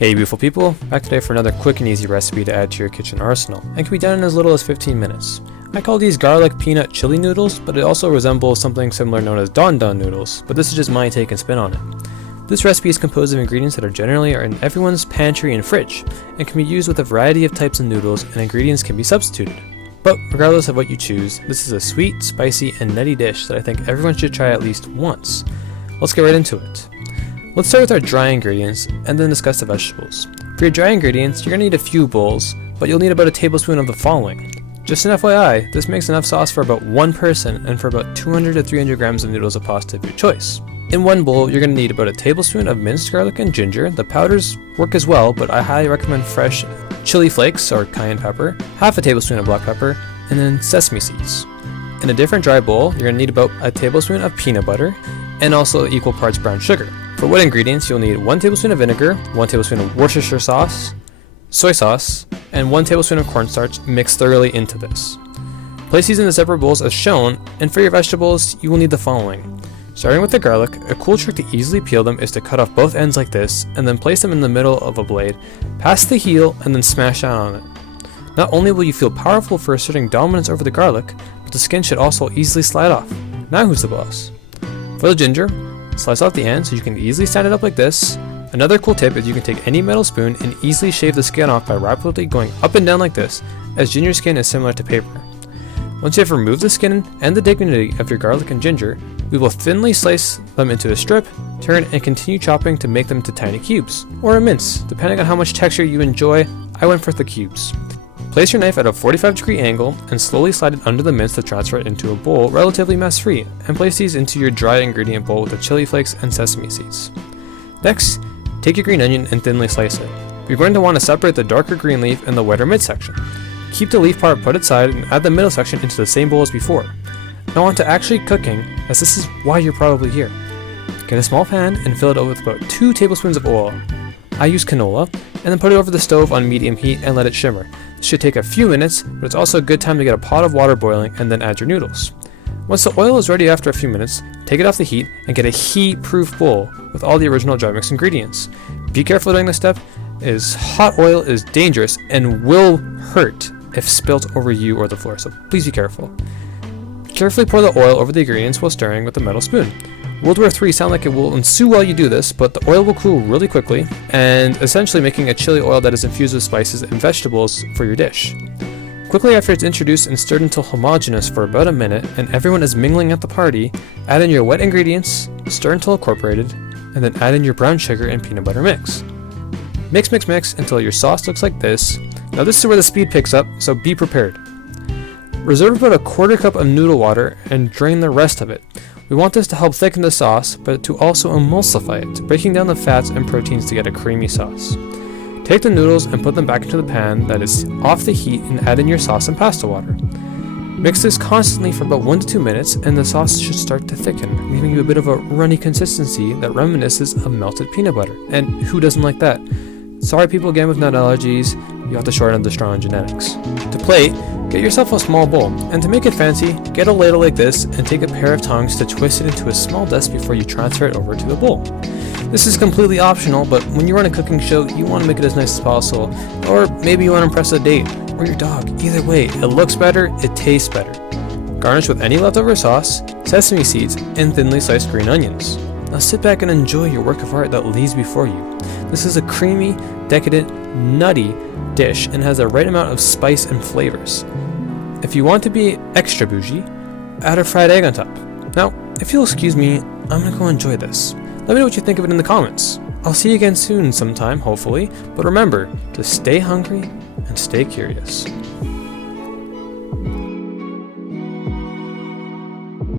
Hey beautiful people, back today for another quick and easy recipe to add to your kitchen arsenal, and can be done in as little as 15 minutes. I call these garlic peanut chili noodles, but it also resembles something similar known as don don noodles, but this is just my take and spin on it. This recipe is composed of ingredients that are in everyone's pantry and fridge, and can be used with a variety of types of noodles, and ingredients can be substituted. But regardless of what you choose, this is a sweet, spicy, and nutty dish that I think everyone should try at least once. Let's get right into it. Let's start with our dry ingredients and then discuss the vegetables. For your dry ingredients, you're going to need a few bowls, but you'll need about a tablespoon of the following. Just an FYI, this makes enough sauce for about one person and for about 200 to 300 grams of noodles of pasta of your choice. In one bowl, you're going to need about a tablespoon of minced garlic and ginger. The powders work as well, but I highly recommend fresh chili flakes or cayenne pepper, half a tablespoon of black pepper, and then sesame seeds. In a different dry bowl, you're going to need about a tablespoon of peanut butter and also equal parts brown sugar. For wet ingredients, you'll need 1 tablespoon of vinegar, 1 tablespoon of Worcestershire sauce, soy sauce, and 1 tablespoon of cornstarch mixed thoroughly into this. Place these in the separate bowls as shown, and for your vegetables, you will need the following. Starting with the garlic, a cool trick to easily peel them is to cut off both ends like this, and then place them in the middle of a blade, past the heel, and then smash down on it. Not only will you feel powerful for asserting dominance over the garlic, but the skin should also easily slide off. Now who's the boss? For the ginger, slice off the end so you can easily stand it up like this. Another cool tip is you can take any metal spoon and easily shave the skin off by rapidly going up and down like this, as ginger skin is similar to paper. Once you have removed the skin and the dignity of your garlic and ginger, we will thinly slice them into a strip, turn, and continue chopping to make them to tiny cubes, or a mince, depending on how much texture you enjoy. I went for the cubes. Place your knife at a 45-degree angle and slowly slide it under the mince to transfer it into a bowl relatively mess-free, and place these into your dry ingredient bowl with the chili flakes and sesame seeds. Next, take your green onion and thinly slice it. You're going to want to separate the darker green leaf and the wetter midsection. Keep the leaf part put aside and add the middle section into the same bowl as before. Now on to actually cooking, as this is why you're probably here. Get a small pan and fill it up with about 2 tablespoons of oil. I use canola, and then put it over the stove on medium heat and let it shimmer. This should take a few minutes, but it's also a good time to get a pot of water boiling and then add your noodles. Once the oil is ready after a few minutes, take it off the heat and get a heat-proof bowl with all the original dry mix ingredients. Be careful during this step, as hot oil is dangerous and will hurt if spilt over you or the floor, so please be careful. Carefully pour the oil over the ingredients while stirring with a metal spoon. World War III sound like it will ensue while you do this, but the oil will cool really quickly, and essentially making a chili oil that is infused with spices and vegetables for your dish. Quickly after it's introduced and stirred until homogeneous for about a minute and everyone is mingling at the party, add in your wet ingredients, stir until incorporated, and then add in your brown sugar and peanut butter mix. Mix until your sauce looks like this. Now this is where the speed picks up, so be prepared. Reserve about a 1/4 cup of noodle water and drain the rest of it. We want this to help thicken the sauce, but to also emulsify it, breaking down the fats and proteins to get a creamy sauce. Take the noodles and put them back into the pan that is off the heat and add in your sauce and pasta water. Mix this constantly for about 1 to 2 minutes and the sauce should start to thicken, leaving you a bit of a runny consistency that reminisces of melted peanut butter. And who doesn't like that? Sorry people again with nut allergies, you have to shorten the strong genetics. To plate, get yourself a small bowl, and to make it fancy, get a ladle like this and take a pair of tongs to twist it into a small disc before you transfer it over to the bowl. This is completely optional, but when you run a cooking show, you want to make it as nice as possible, or maybe you want to impress a date, or your dog. Either way, it looks better, it tastes better. Garnish with any leftover sauce, sesame seeds, and thinly sliced green onions. Now sit back and enjoy your work of art that lays before you. This is a creamy, decadent, nutty dish and has the right amount of spice and flavors. If you want to be extra bougie, add a fried egg on top. Now, if you'll excuse me, I'm gonna go enjoy this. Let me know what you think of it in the comments. I'll see you again soon sometime, hopefully, but remember to stay hungry and stay curious.